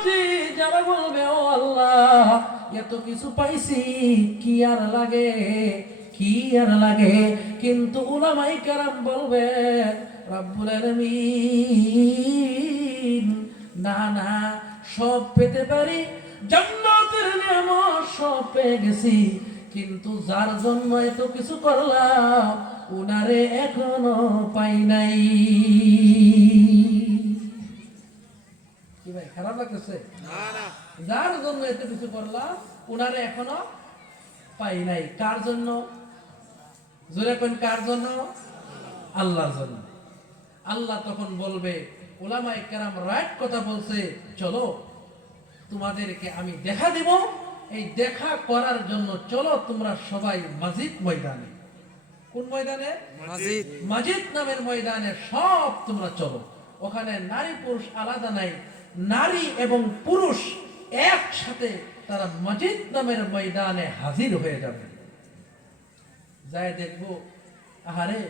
উম্মতি যারা বলবে ও আল্লাহ এত কিছু পাইছি কি আর লাগে, কি আর লাগে, কিন্তু উলামায়ে কেরাম বলবে রব্বুল আলামিন না না, সব পেতে পারি, জান্নাতের নিয়ামত সব পেয়ে গেছি, কিন্তু যার জন্য এত কিছু করলাম উনারে এখনো পাই নাই। কি ভাই খারাপ লাগতেছে? না না, যার জন্য এত কিছু করলাম উনারে এখনো পাই নাই। কার জন্য? জোরে কোন কার জন্য? আল্লাহর জন্য। আল্লাহ তখন বলবে, উলামায়ে কেরাম রাইট কথা বলছে, চলো তোমাদেরকে আমি দেখা দিব, এই দেখা করার জন্য চলো তোমরা সবাই মাজিদ ময়দানে। কোন ময়দানে? মাজিদ। মাজিদ নামের ময়দানে সব তোমরা চলো। ওখানে নারী পুরুষ আলাদা নাই, নারী এবং পুরুষ একসাথে তারা মাজিদ নামের ময়দানে হাজির হয়ে যাবে। যাই দেখবো, আহারে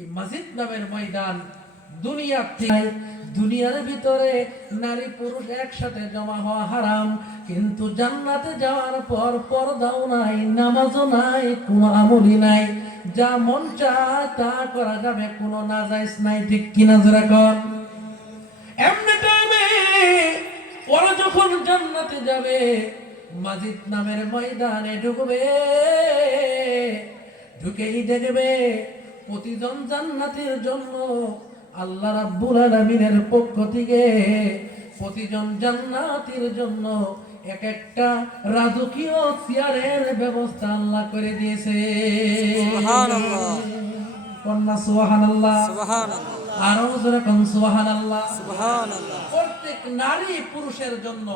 এই মাজিদ নামের ময়দান দুনিয়ার ভিতরে নারী পুরুষ একসাথে জমা হওয়া হারাম, কিন্তু জান্নাতে যাওয়ার পর পর্দাও নাই, নামাজও নাই, কোনো আমলই নাই, যা মন চায় তা করা যাবে, কোনো নাজায়েজ নাই। ঠিক কিনা জোরে কর? এমনি টাইমে ওরা যখন জান্নাতে যাবে, মাজিদ নামের ময়দানে ঢুকবে, ঢুকেই দেখবে প্রতিজন জান্নাতের জন্য আল্লাহ রাব্বুল আলামিনের পক্ষ থেকে প্রতিজন জান্নাতের জন্য এক একটা রাজকীয় চেয়ারের ব্যবস্থা আল্লাহ করে দিয়েছে। সুবহানাল্লাহ, কন্না সুবহানাল্লাহ, সুবহানাল্লাহ, আরো জোরে কোন সুবহানাল্লাহ, সুবহানাল্লাহ। প্রত্যেক নারী পুরুষের জন্য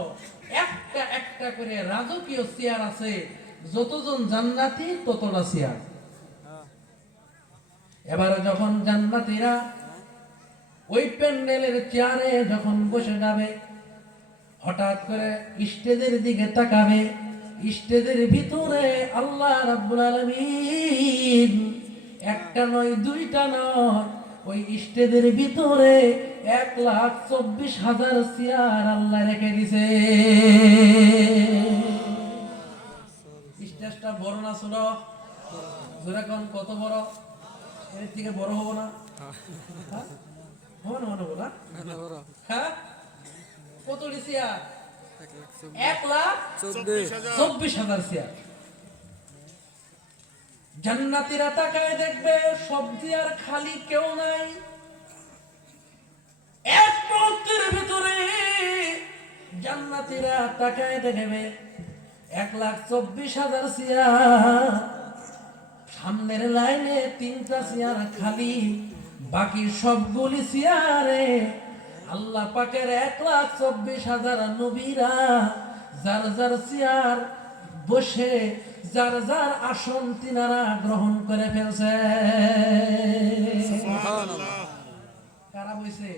একটা একটা করে রাজকীয় চেয়ার আছে, যতজন জান্নাতি ততটা চেয়ার। এবারে যখন জান্নাতীরা ওই প্যান্ডেলের চেয়ারে যখন বসে যাবে, হঠাৎ করে স্টেজের দিকে তাকাবে, স্টেজের ভিতরে আল্লাহ রাব্বুল আলামিন একটা নয় দুইটা নয়, ওই স্টেজের ভিতরে 1,24,000 চেয়ার আল্লাহ রেখে দিছে। স্টেজটা বড় না ছোট? যেরকম কত বড়? এর থেকে বড় হবো না? হ্যাঁ, কতটি চেয়ার? 1,24,000 চেয়ার। জান্নাতীরা তাকায় দেখবে সব চেয়ার খালি, কেউ নাই। এক মুহূর্তের ভিতরে জান্নাতীরা তাকায় দেখবে 1,24,000 চেয়ার, সামনের লাইনে 3টা চেয়ার খালি, বাকি সবগুলি চেয়ারে আল্লাহ পাকের 1,24,000 নবীরা যার যার চেয়ার বসে যার যার আসন তিনারা গ্রহণ করে ফেলছে। সুবহানাল্লাহ। কারা বসে?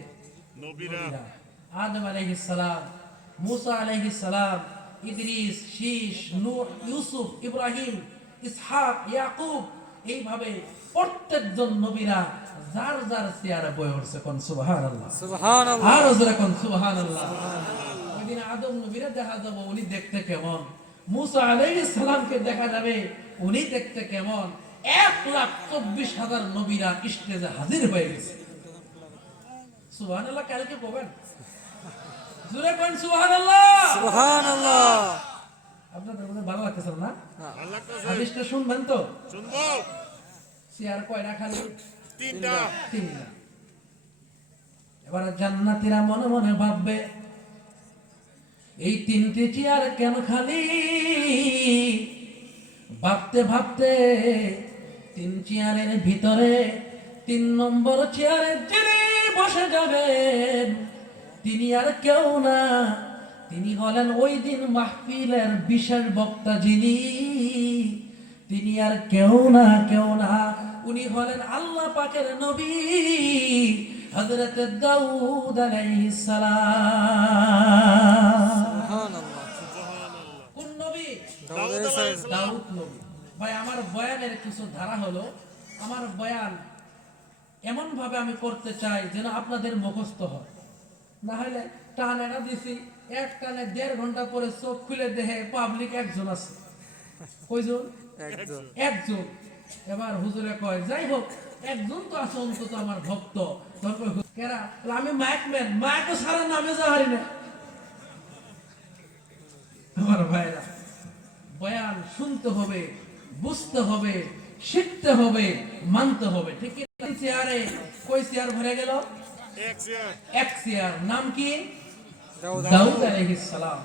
নবীরা। আদম আলাইহিস সালাম, মুসা আলাইহিস সালাম, ইদ্রিস, শীশ, নূহ, ইউসুফ, ইব্রাহিম, ইসহাক, ইয়াকুব, এইভাবে প্রত্যেকজন নবীরা যার যার চেয়ারে বসে উঠছে। কোন সুবহানাল্লাহ, সুবহানাল্লাহ, আর জোরে কোন সুবহানাল্লাহ। ওইদিন আদম নবীরা দেখা যাবে, উনি দেখতে কেমন, মুসা আলাইহিস সালামকে দেখা যাবে, উনি দেখতে কেমন। 1,24,000 নবীরা স্টেজে হাজির হয়ে গেছে। সুবহানাল্লাহ কালকে বলবেন, জোরে কোন সুবহানাল্লাহ, সুবহানাল্লাহ। আপনাদের মনে ভালো লাগতেছে না? ভালো লাগতেছে। হাদিসটা শুনবেন তো? শুনবো। চেয়ার কয়টা খালি? 3টা। এবার জান্নাতীরা মনে মনে ভাববে, এই 3টি চেয়ার কেন খালি? ভাবতে ভাবতে 3 চেয়ারের ভিতরে 3 নম্বর চেয়ারে যিনি বসে যাবেন তিনি আর কেউ না, তিনি হলেন ওই দিন মাহফিলের বিশেষ বক্তা যিনি, তিনি আর কেউ না উনি হলেন আল্লাহ পাকের নবী হযরত দাউদ আলাইহিস সালাম। সুবহানাল্লাহ, সুবহানাল্লাহ। কোন নবী? দাউদ আলাইহিস সালাম। দাউদ নবী। ভাই আমার বয়ানের কিছু ধারা হলো, আমার বয়ান এমন ভাবে আমি করতে চাই যেন আপনাদের মুখস্থ হয়। না হলে টানেটা দিছি, এক টানে 1.5 ঘন্টা পরে চোখ খুলে দেখে পাবলিক একজন আছে। কয়জন? একজন। এবার হুজুরে কয় যাই হোক একজন তো আছে অন্তত আমার ভক্ত। কেরা? আমি মাইকম্যান, মাইকও সারা নামে যাওয়ারি না। আমার ভাইরা, বয়ান শুনতে হবে, বুঝতে হবে, শিখতে হবে, মানতে হবে। ঠিক কি? চেয়ারে কই চেয়ার ভরে গেল? এক চেয়ার। নাম কি? দাউদ আলাইহিস সালাম।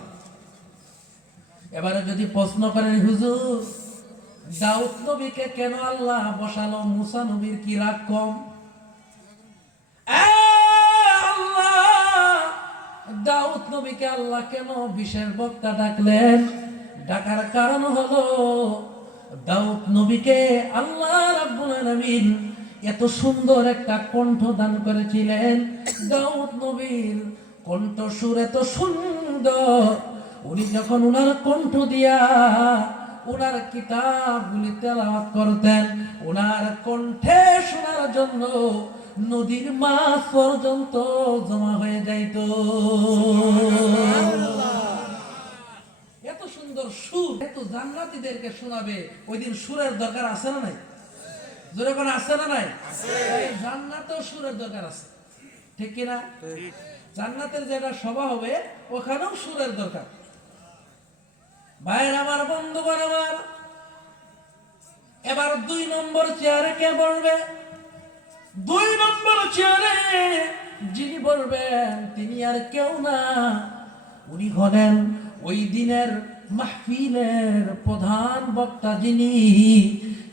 এবারে যদি প্রশ্ন করেন হুজুর দাউদ নবীকে কেন আল্লাহ বসালো, মুসা নবীর কি রাগ কম? আল্লাহ দাউদ নবীকে আল্লাহ কেন বিশেষ বক্তা ডাকলেন? ডাকার কারণ হলো দাউদ নবীকে আল্লাহ রাব্বুল আলামিন এত সুন্দর একটা কণ্ঠ দান করেছিলেন। দাউদ নবীর কণ্ঠ সুর এত সুন্দর, উনি যখন উনার কণ্ঠ দিয়া উনার কিতাবগুলি তেলাওয়াত করতেন, উনার কণ্ঠে শোনার জন্য নদীর মাছ পর্যন্ত জমা হয়ে যাইত। এত সুন্দর সুর, এত জান্নাতীদেরকে শোনাবে, ওই দিন সুরের দরকার আছে না নাই? জোরে কোন আছে না নাই? জান্নাতেও সুরের দরকার আছে, ঠিক কিনা? জান্নাতের যেটা সভা হবে ওখানেও সুরের দরকার। ভাইয়ের আমার, বন্ধুগণ আমার, এবার 2 নম্বর চেয়ারে কে বলবে? 2 নম্বর চেয়ারে যিনি বলবেন তিনি আর কেউ না, উনি হলেন ওই দিনের মাহফিলের প্রধান বক্তা। যিনি,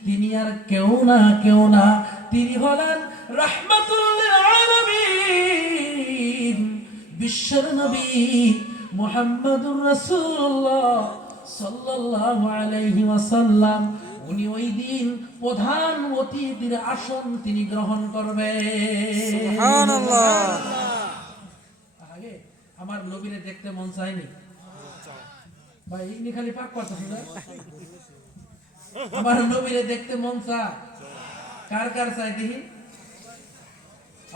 তিনি আর কেউ না, তিনি হলেন রাহমাতুল লিল আলামিন, বিশ্বের নবী মুহাম্মদুর রাসূলুল্লাহ সাল্লাল্লাহু আলাইহি ওয়াসাল্লাম। উনি ওই দিন প্রধান অতিথির আসন তিনি গ্রহণ করবেন। সুবহানাল্লাহ। আগে আমার নবীরে দেখতে মন চায়নি ভাই, ইনি খালি পাক করতেছে না। আমার নবীরে দেখতে মন চায়, কার কার চাই দেখি?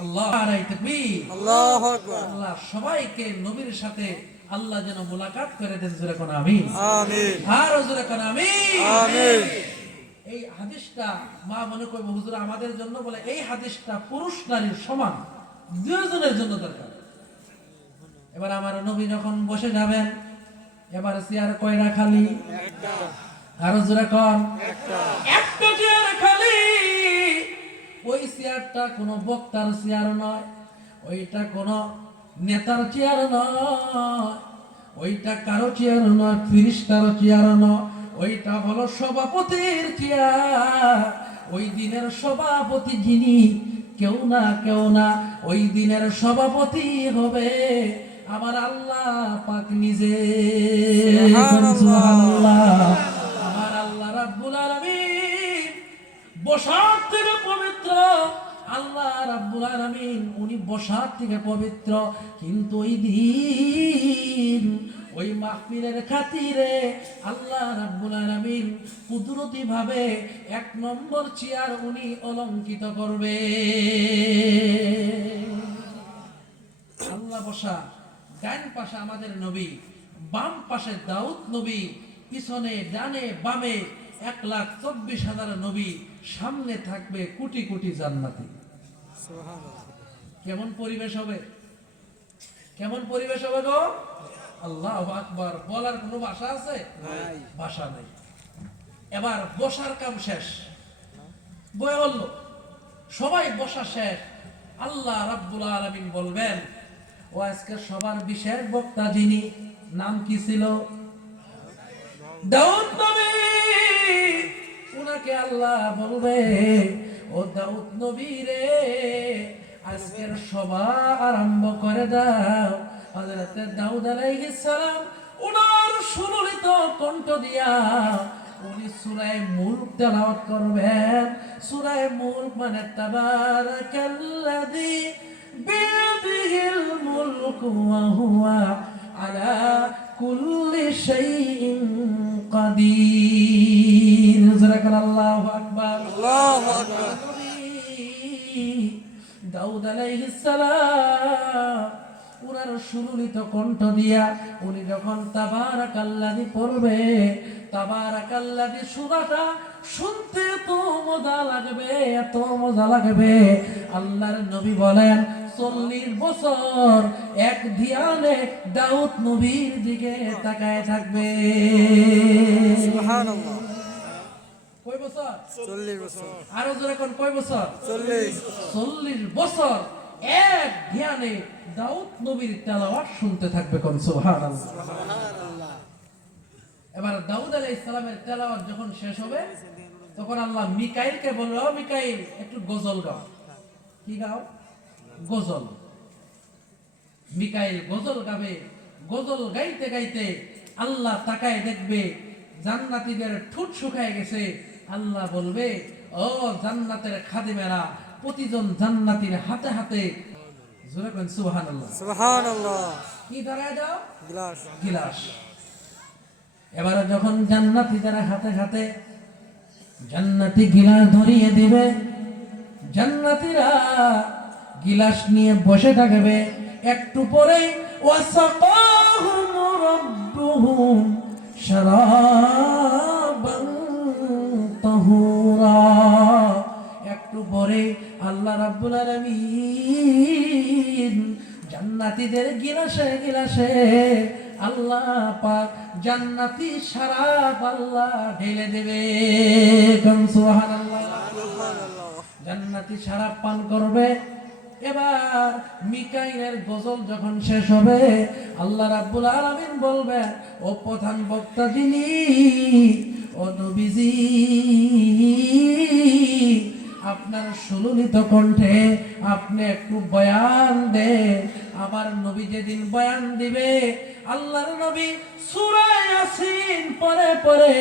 আল্লাহু তাকবীর, আল্লাহু আকবার। আল্লাহ সবাইকে নবীর সাথে আল্লাহ যেন মুলাকাত করে দেন। জোরে কোন আমিন। আমিন। আর জোরে কোন আমিন। আমিন। এই হাদিসটা মা মনে করবে হুজুর আমাদের জন্য, বলে এই হাদিসটা পুরুষ নারীর সমান, দুইজনের জন্য দরকার। এবার আমার নবী যখন বসে যাবেন, এবার চেয়ার কয়টা খালি? একটা। আর জোরে কোন? একটা। একটা চেয়ার খালি। ওই চেয়ারটা কোনো বক্তার চেয়ার নয়, ওইটা কোনো নেতার চেয়ার নয়, ওইটা কারো চেয়ার নয়, ফেরেশতার চেয়ার নয়, ওইটা হলো সভাপতির চেয়ার। ওই দিনের সভাপতি যিনি, কেউ না, ওই দিনের সভাপতি হবে আমার আল্লাহ পাক নিজে। সুবহানাল্লাহ। আমার আল্লাহ রাব্বুল আলামিন বসার থেকে পবিত্র। আল্লাহ রাব্বুল আলামিন উনি বসার থেকে পবিত্র, কিন্তু ওই দিন ওই মাহফিলের খাতিরে আল্লাহ রাব্বুল আলামিন কুদরতি ভাবে 1 নম্বর চেয়ার উনি অলংকৃত করবে। আল্লাহ বসা, ডান পাশে আমাদের নবী, বাম পাশে দাউদ নবী, পিছনে ডানে বামে 1,24,000 নবী, সামনে থাকবে কোটি কোটি জান্নাতি। কেমন পরিবেশ হবে? কেমন পরিবেশ হবে গো? আল্লাহু আকবার। বলার কোনো ভাষা আছে? ভাষা নেই। এবার বসার কাম শেষ, বয়ে বলল, সবাই বসা শেষ। আল্লাহ রাব্বুল আলামিন বলবেন, ও আজকে সবার বিশেষ বক্তা যিনি, নাম কি ছিল? দাউদ নবী। উনাকে আল্লাহ বলবে, ও দাউদ নবী রে, আজকের সভা আরম্ভ করে দাও। হযরত দাউদ আলাইহিস সালাম উনার সুললিত কণ্ঠ দিয়া উনি সূরা মুলক তেলাওয়াত করবেন। সূরা মুলক মানে তাবারাকাল্লাযী বিয়াদিহিল মুলকু ওয়া হুয়া আলা কুল্লি শাইইন কাদির। আল্লাহু আকবার, আল্লাহু আকবার। দাউদ আলাইহিস সালাম উনার সুললিত কণ্ঠ দিয়া উনি যখন তাবারাকাল্লাযী পড়বে, তাবারাকাল্লাযী সূরাটা শুনতে এত মজা লাগবে, এত মজা লাগবে। আল্লাহর নবী বলেন 40 বছর এক ধ্যানে দাউদ নবীর দিকে তাকায় থাকবে। সুবহানাল্লাহ। কয় বছর? 40 বছর। আরো জোরে কোন কয় বছর? 40 বছর এক ধ্যানে দাউদ নবীর তেলাওয়াত শুনতে থাকবে। কোন সুবহানাল্লাহ। এবার দাউদ আলাইহিস সালামের তেলাওয়াত যখন শেষ হবে তখন আল্লাহ মিকাইলকে বলল, ও মিকাইল একটু গজল গাও। কি গাও? গজল। মিকাইল গজল গাবে। গজল গাইতে গাইতে আল্লাহ তাকায় দেখবে জান্নাতীদের ঠোঁট শুকায় গেছে। আল্লাহ বলবে, ও জান্নাতের খাদেমেরা, প্রতিজন জান্নাতীর হাতে হাতে জোরে বলেন সুবহানাল্লাহ। সুবহানাল্লাহ। কি ধরায় দাও? গ্লাস। গিলাস। এবারে যখন জান্নাতীদের হাতে হাতে জান্নাতি গিলাস ধরিয়ে দিবে, জান্নাতীরা গিলাস নিয়ে বসে থাকবে। একটু পরে ওয়াসাকাহুম রাব্বুহুম শারাবান তাহুরা, একটু পরে আল্লাহ রাব্বুল আলামিন জান্নাতীদের গিলাসে গিলাসে আল্লাহ পাক জান্নাতি শরাব আল্লাহ ঢেলে দেবে। সুবহানাল্লাহ। জান্নাতি শরাব পান করবে। এবার মিকাইলের গজল যখন শেষ হবে আল্লাহ রাব্বুল আলামিন বলবেন, ও প্রধান বক্তা যিনি, ও নবীজি, আপনার সুললিত কণ্ঠে আপনি একটু বয়ান দেন। আমার নবী যেদিন বয়ান দিবে আল্লাহর নবী সূরা ইয়াসিন পড়ে পড়ে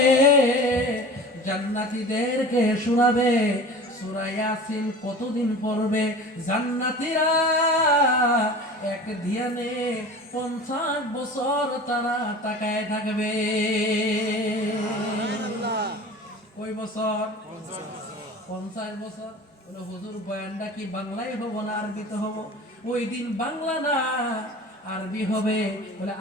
জান্নাতীদেরকে শোনাবে। সূরা ইয়াসিন কতদিন পড়বে? জান্নাতীরা এক ধ্যানে 50 বছর তারা তাকায় থাকবে। কয় বছর? 50 বছর। বলে হুজুর বয়ানটা কি বাংলায় হবো না আরবিতে হবো? ওই দিন বাংলা না আরবি হবে। বলে